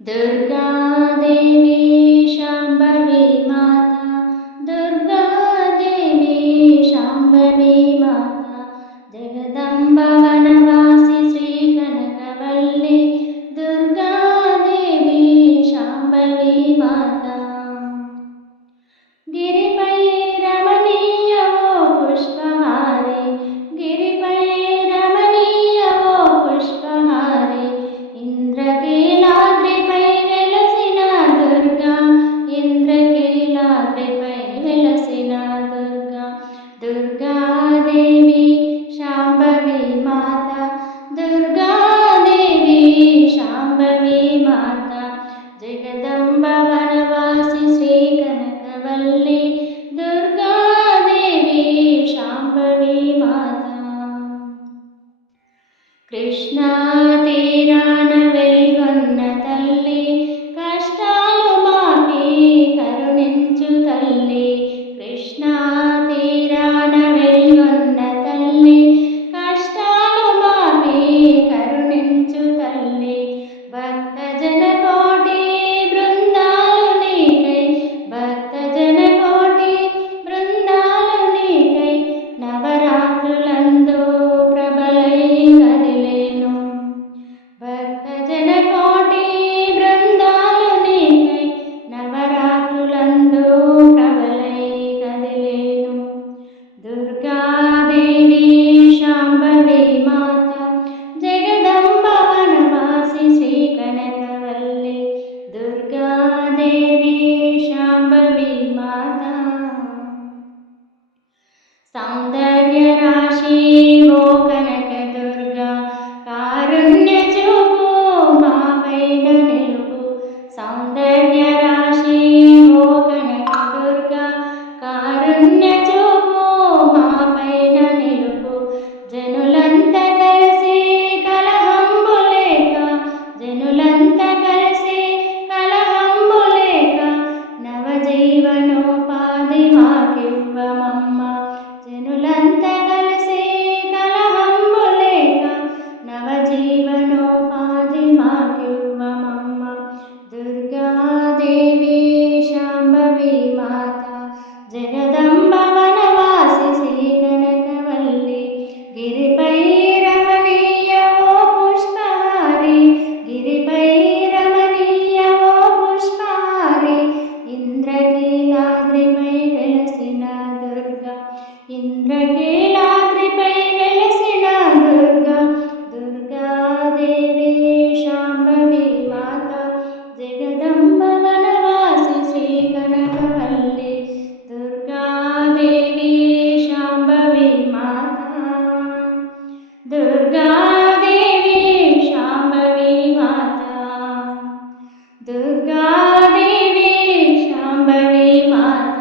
दुर्गा देवी शाम्भवी माता, दुर्गा देवी शाम्भवी माता, जगदम्ब वनवासी श्रीकनकवल्ली, दुर्गा देवी शाम्भवी माता। गिरिपै रमणीयवो पुष्पहारे, गिरिपै रमणीयवो पुष्पहारे, इंद्रकीलाद्रिपै वेलसिन दुर्गा, इंद्रकीलाद्रिपै वेलसिन दुर्गा, दुर्गा देवी शाम्भवी माता, दुर्गा देवी शाम्भवी माता, जगदम्ब वनवासी श्रीकनकवल्ली, दुर्गा देवी शाम्भवी माता। कृष्णा तीरान वेल्गొన్న तल्ली, कष्टालु मापि करुणिंचु तल्ली, कृष्णा तीरान वेल्గొన్న तल्ली, कष्टालु मापि करुणिंचु तल्ली, भक्तजन कोटि बृंदालु नीकै, भक्तजन कोटि बृंदालु नीकै, नवरात्रुలందు प्रबलै कदिलेनु, भक्तजन कोटि बृंदालु नीकै, नवरात्रुలందు प्रबलै कदिलेनु, दुर्गा देवी शाम्भवी माता, जगदम्ब वनवासी श्रीकनकवल्ली, दुर्गा देवी शाम्भवी माता। सौंदर्य राशि वो कनक दुर्गा, कारुण्य చూపు మాపైన నిలుపు, सौंदर्य राशि वो कनक दुर्गा, कारुण्य చూపు మాపైన నిలుపు, జనులంతా కలిసి కలహంబు లేక, జనులంతా కలిసి కలహంబు లేక, నవజీవనోపాధి మాకివ్వమమ్మ, జనులంతా కలిసి కలహంబు లేక, నవజీవనోపాధి మాకివ్వమమ్మ, दुर्गा देवी शाम्भवी माता, जगदम्ब वनवासी श्रीकनकवल्ली, गिरिपै रमणीयवो पुष्पहारे, गिरिपै रमणीयवो पुष्पहारे, इंद्रकीलाद्रिपै वेलसिन दुर्गा, इंद्रकीलाद्रिपै वेलसिन दुर्गा, दुर्गा देवी शाम्भवी माता, जगदम्ब वनवासी श्रीकनकवल्ली, दुर्गा देवी शाम्भवी माता, दुर्गा देवी शाम्भवी माता, दुर्गा देवी शाम्भवी माता।